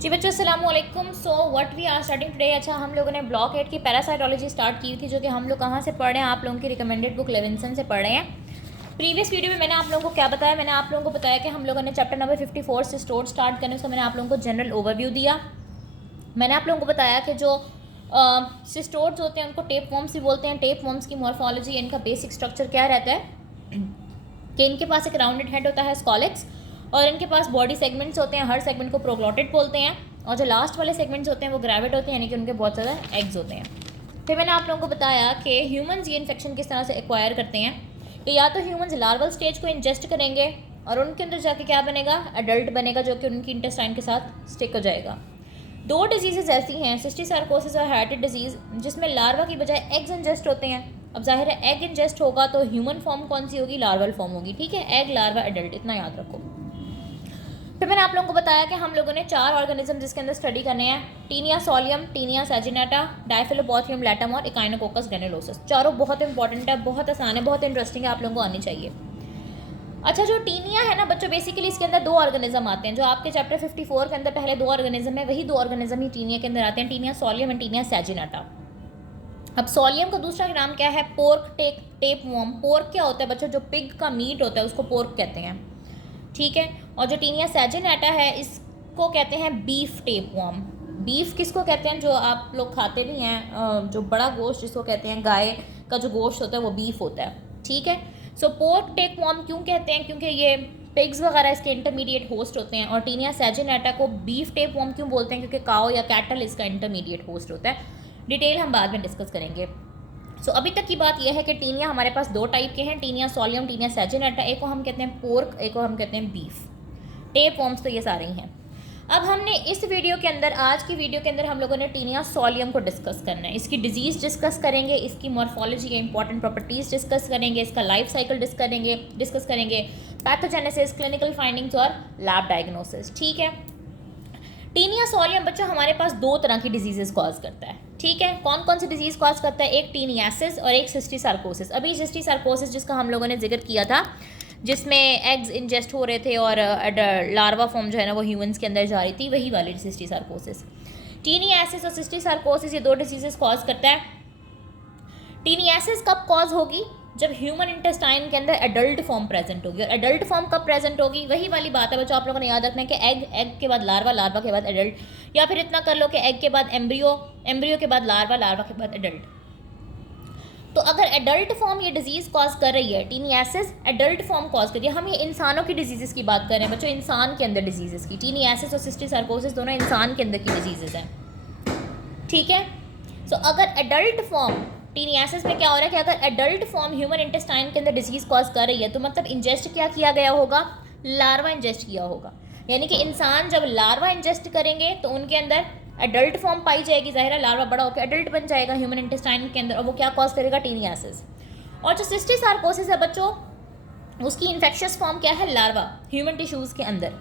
जी बच्चों अस्सलाम वालेकुम। So what we are starting today. अच्छा, हम लोगों ने ब्लॉक 8 की पैरासाइटोलॉजी स्टार्ट की थी, जो कि हम लोग कहाँ से पढ़ रहे हैं, आप लोगों की रिकमेंडेड बुक लेविंसन से पढ़ रहे हैं। प्रीवियस वीडियो में मैंने आप लोगों को क्या बताया, मैंने आप लोगों को बताया कि हम लोगों ने चैप्टर नंबर 54 से स्टार्ट करने, उसका मैंने आप लोगों को जनरल ओवरव्यू दिया। मैंने आप लोगों को बताया कि जो सिस्टोड्स होते हैं उनको टेप वॉर्म्स भी बोलते हैं। टेप वॉर्म्स की मॉर्फोलॉजी, इनका बेसिक स्ट्रक्चर क्या रहता है कि इनके पास एक राउंडेड हेड होता है स्कॉलेक्स, और इनके पास बॉडी सेगमेंट्स होते हैं। हर सेगमेंट को प्रोग्लॉटिड बोलते हैं, और जो लास्ट वाले सेगमेंट्स होते हैं वो ग्रेविड होते हैं, यानी कि उनके बहुत ज़्यादा एग्स होते हैं। फिर मैंने आप लोगों को बताया कि ह्यूमंस ये इन्फेक्शन किस तरह से एक्वायर करते हैं कि या तो ह्यूमंस लार्वल स्टेज को इंजेस्ट करेंगे और उनके अंदर जाके क्या बनेगा, एडल्ट बनेगा, जो कि उनकी इंटेस्टाइन के साथ स्टिक हो जाएगा। दो डिजीज़ ऐसी हैं, सिस्टिसार्कोसिस और हार्टेड डिजीज़, जिसमें लार्वा की बजाय एग्स इंजेस्ट होते हैं। अब जाहिर है एग इंजेस्ट होगा तो ह्यूमन फॉर्म कौन सी होगी, लार्वल फॉर्म होगी। ठीक है, एग लार्वा एडल्ट, इतना याद रखो। फिर मैंने आप लोगों को बताया कि हम लोगों ने 4 ऑर्गेनिज्म जिसके अंदर स्टडी करने हैं, टीनिया सोलियम, टीनिया सैजिनेटा, डायफिलोबॉथरियम लैटम और इकाइनोकोकस ग्रेनुलोसस। चारों बहुत इंपॉर्टेंट है, बहुत आसान है, बहुत इंटरेस्टिंग है, आप लोगों को आनी चाहिए। अच्छा, जो टीनिया है ना बच्चों, बेसिकली इसके अंदर 2 ऑर्गेनिज्म आते हैं। जो आपके चैप्टर 54 के अंदर पहले 2 ऑर्गेनिज्म है, वही 2 ऑर्गेनिज्म ही टीनिया के अंदर आते हैं, Taenia solium and Taenia saginata. अब सोलियम का दूसरा नाम क्या है, पोर्क टेप वॉर्म। पोर्क क्या होता है बच्चों, जो पिग का मीट होता है उसको पोर्क कहते हैं। ठीक है, और जो टीनिया सैजिनेटा है इसको कहते हैं बीफ टेप वॉर्म। बीफ किसको कहते हैं, जो आप लोग खाते भी हैं, जो बड़ा गोश्त जिसको कहते हैं, गाय का जो गोश्त होता है वो बीफ होता है। ठीक है, सो पोर्क टेप वॉर्म क्यों कहते हैं, क्योंकि ये पिग्स वगैरह इसके इंटरमीडिएट होस्ट होते हैं। और टीनिया सैजिनेटा को बीफ टेप वॉर्म क्यों बोलते हैं, क्योंकि काओ या कैटल इसका इंटरमीडिएट होस्ट होता है। डिटेल हम बाद में डिस्कस करेंगे। सो अभी तक की बात यह है कि टीनिया हमारे पास 2 टाइप के हैं, टीनिया सोलियम, टीनिया सैजिनेटा। एक को हम कहते हैं पोर्क, एक को हम कहते हैं बीफ। टेप वॉर्म्स तो ये सारे ही हैं। अब हमने इस वीडियो के अंदर, आज की वीडियो के अंदर हम लोगों ने टीनिया सोलियम को डिस्कस करना है। इसकी डिजीज़ डिस्कस करेंगे, इसकी मॉर्फोलॉजी के इंपॉर्टेंट प्रॉपर्टीज़ डिस्कस करेंगे, इसका लाइफ साइकिल डिस्कस करेंगे, पैथोजेनेसिस, क्लिनिकल फाइंडिंग्स और लैब डायग्नोसिस। ठीक है, टीनिया सोलियम बच्चों हमारे पास 2 तरह की डिजीजेस कॉज करता है। ठीक है, कौन कौन सी डिजीज़ कॉज करता है, एक टीनियासिस और एक सिस्टिसार्कोसिस। अभी सिस्टिसार्कोसिस जिसका हम लोगों ने जिक्र किया था, जिसमें एग्स इंजेस्ट हो रहे थे और लार्वा फॉर्म जो है ना वो ह्यूमंस के अंदर जा रही थी, वही वाली सिस्टिसार्कोसिस। टीनियासिस और सिस्टिसार्कोसिस ये 2 डिजीजेस कॉज करता है। टीनियासिस कब कॉज होगी, जब ह्यूमन इंटेस्टाइन के अंदर एडल्ट फॉर्म प्रेजेंट होगी। और एडल्ट फॉर्म कब प्रेजेंट होगी, वही वाली बात है बच्चों, आप लोगों ने याद रखना है कि एग के बाद लार्वा, लार्वा के बाद एडल्ट, या फिर इतना कर लो कि एग के बाद एम्ब्रियो, एम्ब्रियो के बाद लार्वा, लार्वा के बाद एडल्ट। तो अगर एडल्ट फॉर्म ये डिजीज़ कॉज कर रही है, टीनियासिस एडल्ट फॉर्म कॉज कर रही है, हम ये इंसानों की डिजीज़ की बात कर रहे हैं बच्चों, इंसान के अंदर डिजीज़ की। टीनियासिस और सिस्टिसार्कोसिस दोनों इंसान के अंदर की डिजीज़ हैं। ठीक है, सो अगर एडल्ट फॉर्म टीनियासिस में क्या हो रहा है कि अगर एडल्ट फॉर्म ह्यूमन इंटेस्टाइन के अंदर डिजीज़ कॉज कर रही है, तो मतलब इंजेस्ट क्या किया गया होगा, लार्वा इंजेस्ट किया होगा। यानी कि इंसान जब लार्वा इंजेस्ट करेंगे तो उनके अंदर एडल्ट फॉर्म पाई जाएगी, ज़ाहिर है लार्वा बड़ा होकर एडल्ट बन जाएगा ह्यूमन इंटेस्टाइन के अंदर, और वो क्या कॉज करेगा, टीनियासिस। और जो सिस्टिसार्कोसिस है बच्चों, उसकी इन्फेक्शियस फॉर्म क्या है, लार्वा ह्यूमन टिश्यूज़ के अंदर।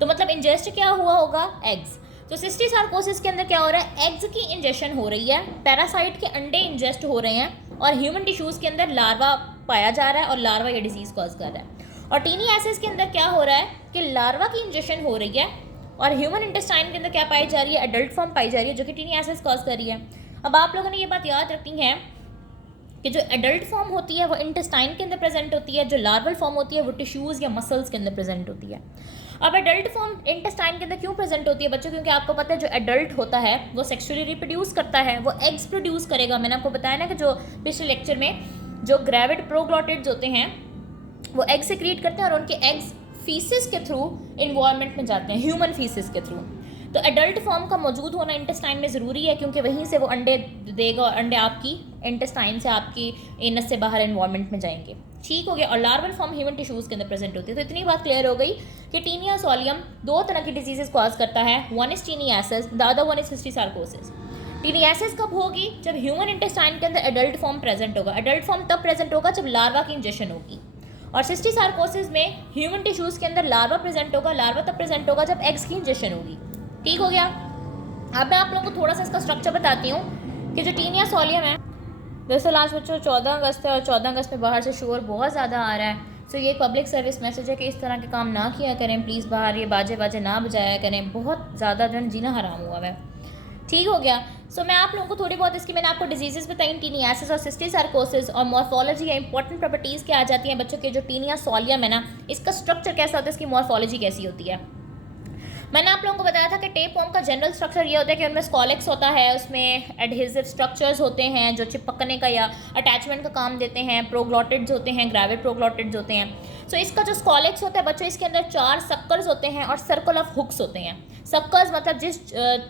तो मतलब इंजेस्ट क्या हुआ होगा, एग्स। तो सिस्टिसार्कोसिस के अंदर क्या हो रहा है, एग्स की इंजेक्शन हो रही है, पैरासाइट के अंडे इंजेस्ट हो रहे हैं, और ह्यूमन टिश्यूज़ के अंदर लार्वा पाया जा रहा है, और लार्वा ये डिजीज़ कॉज कर रहा है। और टीनियासिस के अंदर क्या हो रहा है कि लार्वा की इंजेक्शन हो रही है, और ह्यूमन इंटेस्टाइन के अंदर क्या पाई जा रही है, एडल्ट फॉर्म पाई जा रही है, जो कि टीनियासिस कॉज कर रही है। अब आप लोगों ने ये बात याद रखनी है कि जो एडल्ट फॉर्म होती है वो इंटेस्टाइन के अंदर प्रेजेंट होती है, जो लार्वल फॉर्म होती है वो टिश्यूज़ या मसल्स के अंदर प्रेजेंट होती है। अब एडल्ट फॉर्म इंटेस्टाइन के अंदर क्यों प्रेजेंट होती है बच्चों, क्योंकि आपको पता है जो एडल्ट होता है वो सेक्सुअली रिप्रोड्यूस करता है, वो एग्स प्रोड्यूस करेगा। मैंने आपको बताया ना कि जो पिछले लेक्चर में जो ग्रेविड प्रोग्लॉटिड्स होते हैं वो एग सेक्रीट करते हैं, और उनके एग्स फीसिस के थ्रू इन्वायरमेंट में जाते हैं, ह्यूमन फीसिस के थ्रू। तो एडल्ट फॉर्म का मौजूद होना इंटेस्टाइन में ज़रूरी है, क्योंकि वहीं से वो अंडे देगा, और अंडे आपकी इंटेस्टाइन से आपकी एनस से बाहर इन्वायरमेंट में जाएंगे। ठीक हो गया। और लार्वल फॉर्म ह्यूमन टिश्यूज़ के अंदर प्रेजेंट होती है। तो इतनी बात क्लियर हो गई कि टीनिया सोलियम 2 तरह की डिजीजेस कॉज करता है, one is taeniasis, the other one is cysticercosis. Taeniasis कब होगी, जब ह्यूमन इंटेस्टाइन के अंदर एडल्ट फॉर्म प्रेजेंट होगा। एडल्ट फॉर्म तब प्रेजेंट होगा जब लार्वा की इंजेक्शन होगी। और सिस्टिसार्कोसिस में ह्यूमन टिश्यूज़ के अंदर लार्वा प्रेजेंट होगा, लार्वा तब प्रेजेंट होगा जब एग्स की इंजेक्शन होगी। ठीक हो गया। अब मैं आप लोगों को थोड़ा सा इसका स्ट्रक्चर बताती हूँ कि जो टीनिया सोलियम है, दरअसल आज बच्चों 14 अगस्त है, और 14 अगस्त में बाहर से शोर बहुत ज़्यादा आ रहा है, सो ये एक पब्लिक सर्विस मैसेज है कि इस तरह के काम ना किया करें प्लीज़, बाहर ये बाजे बाजे ना बजाया करें, बहुत ज़्यादा जो जीना हराम हुआ है। ठीक हो गया। सो मैं आप लोगों को थोड़ी बहुत इसकी मैंने आपको डिजीज़ बताई, टीनियासिस और सिस्टिसार्कोसिस, और मॉर्फोलॉजी या इंपॉर्टेंट प्रॉपर्टीज़ क्या आ जाती हैं बच्चों के। जो टीनिया सोलियम है ना, इसका स्ट्रक्चर कैसा होता है, इसकी मॉर्फोलॉजी कैसी होती है। मैंने आप लोगों को बताया था कि टेपवर्म का जनरल स्ट्रक्चर ये होता है कि उनमें स्कॉलेक्स होता है, उसमें एडहेसिव स्ट्रक्चर्स होते हैं जो चिपकने का या अटैचमेंट का काम देते हैं, प्रोग्लॉटिड्स होते हैं, ग्रेविड प्रोग्लॉटिड्स होते हैं। सो इसका जो स्कॉलेक्स होता है बच्चों, इसके अंदर 4 सक्कर्स होते हैं और सर्कल ऑफ हुक्स होते हैं। सक्कर्स मतलब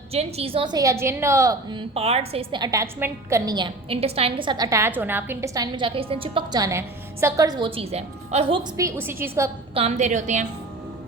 जिन चीज़ों से या जिन पार्ट से इसने अटैचमेंट करनी है, इंटेस्टाइन के साथ अटैच होना है, आपके इंटेस्टाइन में जाकर इसने चिपक जाना है, सक्कर्स वो चीज़ है। और हुक्स भी उसी चीज़ का काम दे रहे होते हैं।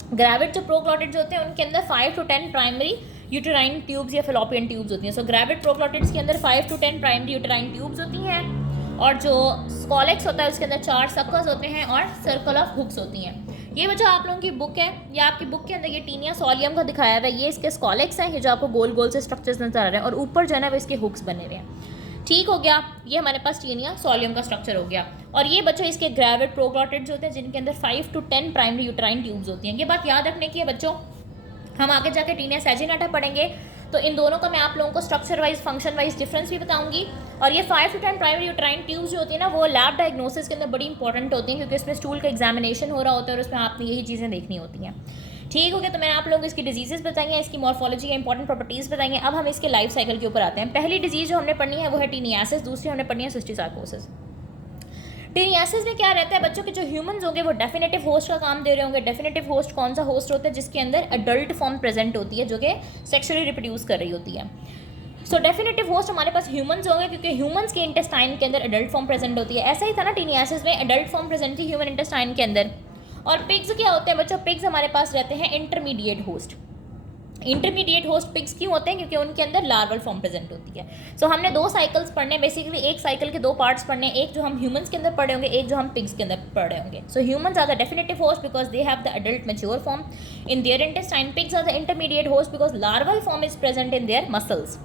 ग्रेविड जो प्रोग्लॉटिड्स होते हैं उनके अंदर 5 to 10 प्राइमरी यूटेराइन ट्यूब्स या फेलोपियन ट्यूब्स होती हैं। सो ग्रेविड प्रोग्लॉटिड्स के अंदर 5 to 10 प्राइमरी यूटेराइन ट्यूब्स होती हैं, और जो स्कॉलेक्स होता है उसके अंदर 4 सक्कर्स होते हैं और सर्कल ऑफ हुक्स होती हैं। ये बच्चा आप लोगों की बुक है, या आपकी बुक के अंदर ये टीनिया सोलियम का दिखाया हुआ है, ये इसके स्कॉलेक्स हैं, ये जो आपको गोल गोल से स्ट्रक्चर्स नजर आ रहे हैं, और ऊपर जो है ना वो इसके हुक्स बने हुए हैं। ठीक हो गया, ये हमारे पास टीनिया सोलियम का स्ट्रक्चर हो गया। और ये बच्चों इसके ग्रेविड प्रोग्लॉटिड्स होते हैं जिनके अंदर 5 to 10 प्राइमरी यूटेराइन ट्यूब्स होती हैं। ये बात याद रखने की है बच्चों। हम आगे जाके टीनिया सैजिनाटा पढ़ेंगे तो इन दोनों का मैं आप लोगों को structure wise function wise difference भी बताऊंगी। और ये 5 to 10 प्राइमरी यूटेराइन ट्यूब्स जो होती है ना, वो लैब डायग्नोसिस के अंदर बड़ी इंपॉर्टेंट होती हैं, क्योंकि उसमें स्टूल का एग्जामिनेशन हो रहा होता है और उसमें आपने यही चीज़ें देखनी होती हैं। ठीक हो गया, तो मैंने आप लोगों को इसकी डिजीज़ बताई हैं, इसकी मॉर्फोलॉजी या इंपॉर्टेंट प्रॉपर्टीज़ बताई हैं। अब हम इसके लाइफ साइकिल के ऊपर आते हैं। पहली डिजीज़ जो हमने पढ़नी है वो है टीनियासिस, दूसरी हमने पढ़नी है सिस्टिसार्कोसिस। टीनियासिस में क्या रहता है बच्चों के, जो ह्यूमंस होंगे वो डेफिनेटिव होस्ट का काम दे रहे होंगे। डेफिनेटिव होस्ट कौन सा होस्ट होता है, जिसके अंदर अडल्ट फॉर्म प्रेजेंट होती है, जो कि सेक्सुअली रिप्रोड्यूस कर रही होती है। सो डेफिनेटिव होस्ट हमारे पास ह्यूमंस होंगे, क्योंकि ह्यूमंस के इंटेस्टाइन के अंदर अडल्ट फॉर्म प्रेजेंट होती है। ऐसा ही था ना, टीनियासिस में अडल्ट फॉर्म प्रेजेंट थी ह्यूमन इंटेस्टाइन के अंदर। और पिग्स क्या होते हैं बच्चों, पिग्स हमारे पास रहते हैं intermediate host. Intermediate host pigs क्यों होते हैं, क्योंकि उनके अंदर लार्वल फॉर्म प्रेजेंट होती है। सो हमने 2 साइकिल्स पढ़ने, बेसिकली एक साइकिल के 2 पार्ट्स पढ़ने, एक जो हम ह्यूमंस के अंदर पढ़े होंगे, एक जो हम पिग्स के अंदर पढ़े होंगे। So humans are the definitive host because they have the adult mature form in their intestine. Pigs are the intermediate host because larval form is present in their muscles.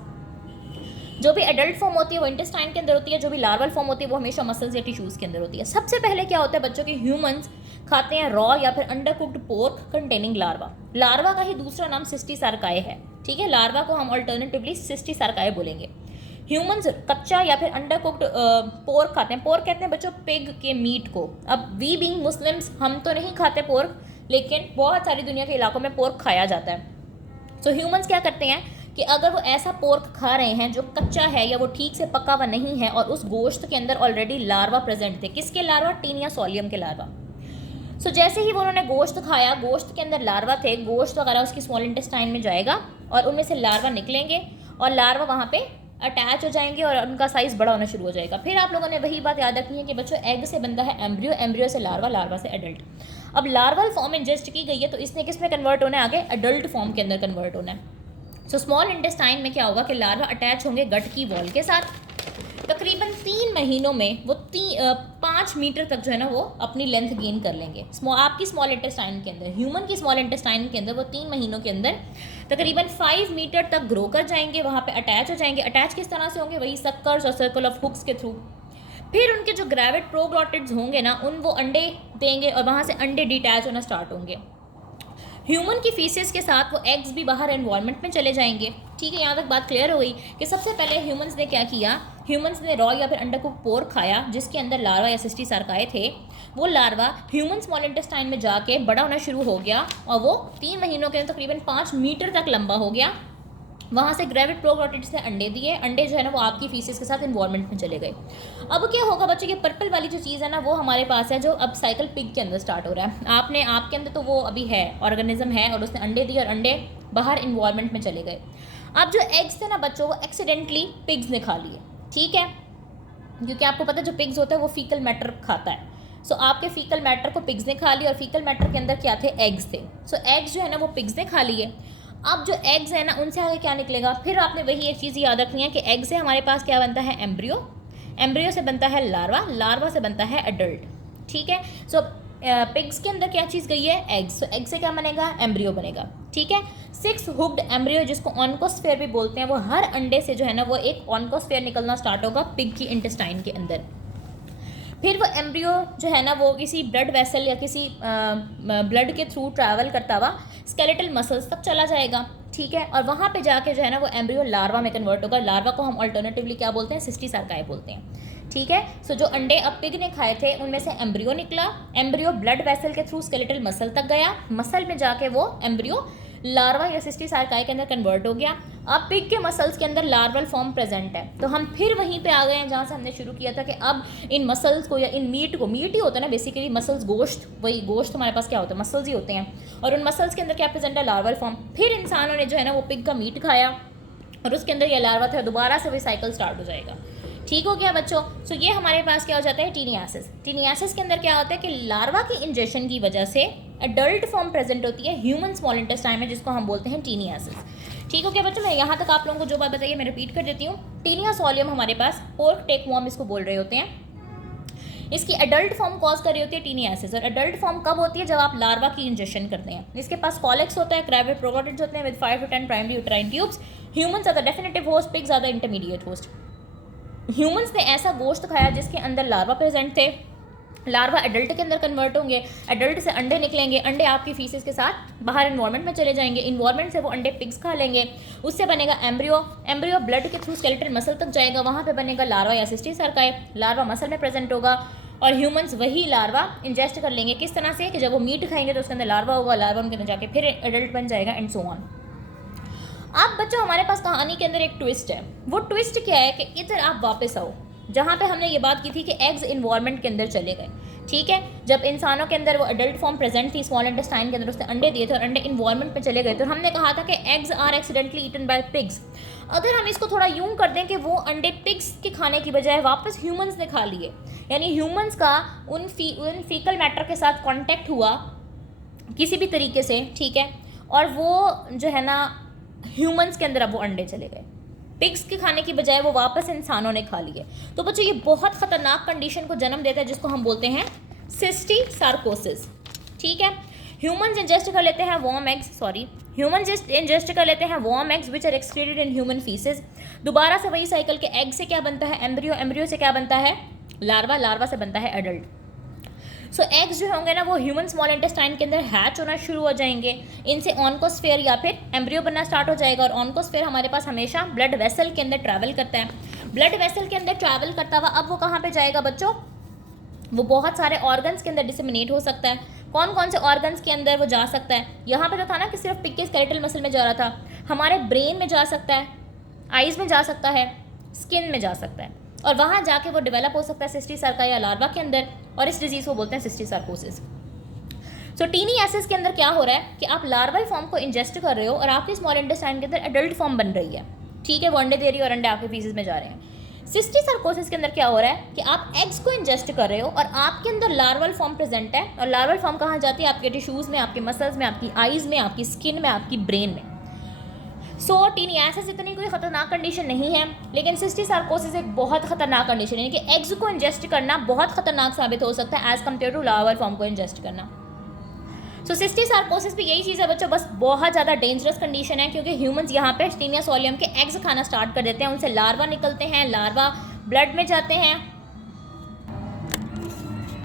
जो भी अडल्ट फॉर्म होती है वो intestine के अंदर होती है, जो भी लार्वल फॉर्म होती है वो हमेशा मसल्स या टिश्यूज़ के अंदर होती है। सबसे पहले क्या होता है बच्चों के, ह्यूमंस खाते हैं रॉ या फिर under cooked pork containing larva. Larva का ही दूसरा नाम सिस्टिसार्काए है। ठीक है, लार्वा को हम अल्टरनेटिवली सिस्टिसार्काए बोलेंगे। ह्यूमंस कच्चा या फिर अंडर कुक्ड पोर्क खाते हैं। पोर्क कहते हैं बच्चों पिग के मीट को। अब वी बीइंग मुस्लिम्स हम तो नहीं खाते पोर्क, लेकिन बहुत सारी दुनिया के इलाकों में पोर्क खाया जाता है। सो ह्यूमंस क्या करते हैं कि अगर वो ऐसा पोर्क खा रहे हैं जो कच्चा है या वो ठीक से पका हुआ नहीं है और उस गोश्त के अंदर ऑलरेडी लार्वा प्रेजेंट थे। किसके लार्वा, टीनिया सोलियम के लार्वा। सो जैसे ही वो उन्होंने गोश्त खाया, गोश्त के अंदर लार्वा थे, गोश्त वगैरह उसकी स्मॉल इंटेस्टाइन में जाएगा और उनमें से लार्वा निकलेंगे और लार्वा वहाँ पे अटैच हो जाएंगे और उनका साइज़ बड़ा होना शुरू हो जाएगा। फिर आप लोगों ने वही बात याद रखनी है कि बच्चों एग से बनता है एम्ब्रियो, एम्ब्रियो से लार्वा, लार्वा से एडल्ट। अब लार्वल फॉर्म इंजेस्ट की गई है तो इसने किस में कन्वर्ट होना है, आगे अडल्ट फॉर्म के अंदर कन्वर्ट होना है। सो स्मॉल इंटेस्टाइन में क्या होगा कि लार्वा अटैच होंगे गट की वॉल के साथ। तकरीबन 3 महीनों में वो 5 मीटर तक जो है ना वो अपनी लेंथ गेन कर लेंगे। आपकी स्मॉल इंटेस्टाइन के अंदर, ह्यूमन की स्मॉल इंटेस्टाइन के अंदर वो 3 महीनों के अंदर तकरीबन 5 मीटर तक ग्रो कर जाएंगे, वहाँ पे अटैच हो जाएंगे। अटैच किस तरह से होंगे, वही सक्कर्स और सर्कल ऑफ हुक्स के थ्रू। फिर उनके जो ग्रेविड प्रोग्लॉटिड्स होंगे ना, वो अंडे देंगे और वहाँ से अंडे डिटैच होना स्टार्ट होंगे। ह्यूमन की फीसेस के साथ वो एग्स भी बाहर एनवायरनमेंट में चले जाएंगे। ठीक है, यहाँ तक बात क्लियर हो गई कि सबसे पहले ह्यूमंस ने क्या किया, ह्यूमंस ने रॉ या फिर अंडर कुक पोर्क खाया जिसके अंदर लार्वा या सिस्टिसार्काए थे। वो लार्वा ह्यूमन स्मॉल इंटेस्टाइन में जाके बड़ा होना शुरू हो गया और वो 3 महीनों के अंदर तकरीबन 5 मीटर तक लंबा हो गया। वहाँ से ग्रेविड प्रोग्लॉटिड्स ने अंडे दिए, अंडे जो है ना वो आपकी फीसेस के साथ इन्वॉल्वमेंट में चले गए। अब क्या होगा बच्चों, ये पर्पल वाली जो चीज़ है ना वो हमारे पास है, जो अब साइकिल पिग के अंदर स्टार्ट हो रहा है। आपके अंदर तो वो अभी है, ऑर्गेनिज्म है और उसने अंडे दिए और अंडे बाहर इन्वॉल्वमेंट में चले गए। अब जो एग्स थे ना बच्चों, वो एक्सीडेंटली पिग्स ने खा लिए। ठीक है, क्योंकि आपको पता है जो पिग्स होता है वो फीकल मैटर खाता है। सो आपके फीकल मैटर को पिग्स ने खा लिया और फीकल मैटर के अंदर क्या थे, एग्स थे। सो एग्स जो है ना वो पिग्स ने खा लिए। अब जो एग्स है ना उनसे आगे क्या निकलेगा, फिर आपने वही एक चीज़ याद रखनी है कि एग से हमारे पास क्या बनता है, एम्ब्रियो, एम्ब्रियो से बनता है लार्वा, लार्वा से बनता है एडल्ट। ठीक है, सो पिग्स के अंदर क्या चीज़ गई है, एग्स। सो एग से क्या बनेगा, एम्ब्रियो बनेगा। ठीक है, 6 हुक्ड एम्ब्रियो जिसको ऑनकोस्फेयर भी बोलते हैं, वो हर अंडे से जो है ना वो एक ऑनकोस्फेयर निकलना स्टार्ट होगा पिग की इंटेस्टाइन के अंदर। फिर वो एम्ब्रियो जो है ना वो किसी ब्लड वेसल या किसी ब्लड के थ्रू ट्रैवल करता हुआ स्केलेटल मसल्स तक चला जाएगा, ठीक है। और वहाँ पे जाके जो है ना वो एम्ब्रियो लार्वा में कन्वर्ट होगा। लार्वा को हम अल्टरनेटिवली क्या बोलते हैं, सिस्टीसार्काई बोलते हैं, ठीक है। सो जो अंडे अब पिग ने खाए थे उनमें से एम्ब्रियो निकला, एम्ब्रियो ब्लड वेसल के थ्रू स्केलेटल मसल तक गया, मसल में जाके वो एम्ब्रियो लार्वा या सिस्टीसार्काई के अंदर कन्वर्ट हो गया। अब पिग के मसल्स के अंदर लार्वल फॉर्म प्रेजेंट है। तो हम फिर वहीं पे आ गए हैं जहाँ से हमने शुरू किया था कि अब इन मसल्स को या इन मीट को, मीट ही होता है ना बेसिकली, मसल्स गोश्त, वही गोश्त हमारे पास क्या होता है, मसल्स ही होते हैं, और उन मसल्स के अंदर क्या प्रेजेंट है, लार्वल फॉर्म। फिर इंसानों ने जो है ना वो पिग का मीट खाया और उसके अंदर ये लार्वा था, दोबारा से वही साइकिल स्टार्ट हो जाएगा, ठीक हो गया बच्चों। सो ये हमारे पास क्या हो जाता है, टीनियासिस। टीनियासिस के अंदर क्या होता है कि लार्वा की इंजेक्शन की वजह से एडल्ट फॉर्म प्रेजेंट होती है ह्यूमन स्मॉल इंटेस्टाइन में, जिसको हम बोलते हैं टीनियासिस, ठीक हो गया बच्चों। मैं यहाँ तक आप लोगों को जो बात बताइए मैं रिपीट कर देती हूँ। टीनिया सोलियम हमारे पास पोर्क टेकवॉर्म इसको बोल रहे होते हैं। इसकी एडल्ट फॉर्म कॉज कर रही होती है टीनियासिस। और एडल्ट फॉर्म कब होती है, जब आप लार्वा की इंजेक्शन करते हैं। इसके पास कॉलेक्स होता है, क्राइवेट प्रोगोटिड्स होते हैं with 5 to 10 primary uterine tubes. Humans are the definitive host, pigs are the intermediate host. Humans ने ऐसा गोश्त खाया जिसके अंदर लार्वा प्रेजेंट थे। लार्वा एडल्ट के अंदर कन्वर्ट होंगे, एडल्ट से अंडे निकलेंगे, अंडे आपकी फीसिस के साथ बाहर इन्वायरमेंट में चले जाएंगे, इन्वायरमेंट से वो अंडे पिग्स खा लेंगे, उससे बनेगा एम्ब्रियो, एम्ब्रियो ब्लड के थ्रू स्केलेटल मसल तक जाएगा, वहाँ पे बनेगा लार्वा या सिस्टीसार्काई, लार्वा मसल में प्रेजेंट होगा और ह्यूमंस वही लार्वा इंजेस्ट कर लेंगे। किस तरह से कि जब वो मीट खाएंगे तो उसके अंदर लार्वा होगा, लार्वा उनके अंदर जाके फिर एडल्ट बन जाएगा एंड सो ऑन। अब बच्चों हमारे पास कहानी के अंदर एक ट्विस्ट है। वो ट्विस्ट क्या है कि इधर आप वापस आओ जहाँ पे हमने ये बात की थी कि एग्स इन्वायरमेंट के अंदर चले गए, ठीक है। जब इंसानों के अंदर वो एडल्ट फॉर्म प्रेजेंट थी स्मॉल इंटेस्टाइन के अंदर, उसने अंडे दिए थे और अंडे इन्वायरमेंट में चले गए, तो हमने कहा था कि eggs are accidentally eaten by pigs. अगर हम इसको थोड़ा यूं कर दें कि वो अंडे पिग्स के खाने की बजाय वापस ह्यूमंस ने खा लिए, यानी ह्यूमंस का उन फीकल मैटर के साथ कॉन्टैक्ट हुआ किसी भी तरीके से, ठीक है, और वो जो है ना ह्यूमंस के अंदर अब वो अंडे चले गए, पिग्स के खाने की बजाय वो वापस इंसानों ने खा लिए। तो बच्चों ये बहुत ख़तरनाक कंडीशन को जन्म देता है जिसको हम बोलते हैं सिस्टीसार्कोसिस, ठीक है। ह्यूमंस इंजेस्ट कर लेते हैं worm eggs which are excreted in human faeces. दोबारा से वही साइकिल के एग से क्या बनता है, एम्ब्रियो, एम्ब्रियो से क्या बनता है, लार्वा, लार्वा से बनता है एडल्ट। सो एग्स जो होंगे ना वो ह्यूमन स्मॉल इंटेस्टाइन के अंदर हैच होना शुरू हो जाएंगे, इनसे ऑनकोस्फेयर या फिर एम्ब्रियो बनना स्टार्ट हो जाएगा। और ऑनकोस्फेयर हमारे पास हमेशा ब्लड वेसल के अंदर ट्रैवल करता है। ब्लड वेसल के अंदर ट्रैवल करता हुआ अब वो कहाँ पे जाएगा बच्चों, वो बहुत सारे ऑर्गन्स के अंदर डिसेमिनेट हो सकता है। कौन कौन से ऑर्गन्स के अंदर वो जा सकता है, यहाँ पे तो था ना कि सिर्फ पिग के स्केलेटल मसल में जा रहा था, हमारे ब्रेन में जा सकता है, आइज़ में जा सकता है, स्किन में जा सकता है, और वहाँ जाके वो डेवलप हो सकता है सिस्टीसार्काई या लार्वा के अंदर, और इस डिजीज़ को बोलते हैं सिस्टीसार्कोसिस। सो टीनियासिस के अंदर क्या हो रहा है कि आप लार्वल फॉर्म को इंजेस्ट कर रहे हो और आपकी स्मॉल इंटेस्टाइन के अंदर एडल्ट फॉर्म बन रही है, ठीक है, वो अंडे दे रही है और अंडे आपके फीसेस में जा रहे हैं। सिस्टीसार्कोसिस के अंदर क्या हो रहा है कि आप एग्स को इंजेस्ट कर रहे हो और आपके अंदर लार्वल फॉर्म प्रेजेंट है, और लार्वल फॉर्म कहाँ जाती है, आपके टिश्यूज़ में, आपके मसल्स में, आपकी आइज़ में, आपकी स्किन में, आपकी ब्रेन में। सो टीनियासिस इतनी कोई ख़तरनाक कंडीशन नहीं है, लेकिन सिस्टीसार्कोसिस एक बहुत ख़तरनाक कंडीशन है, कि एग्स को इंजेस्ट करना बहुत ख़तरनाक साबित हो सकता है as compare to larval form को इंजेस्ट करना। सो सिस्टीसार्कोसिस भी यही चीज़ है बच्चों, बस बहुत ज़्यादा डेंजरस कंडीशन है, क्योंकि ह्यूमंस यहाँ पे टीनिया सोलियम के एग्स खाना स्टार्ट कर देते हैं, उनसे लार्वा निकलते हैं, लार्वा ब्लड में जाते हैं,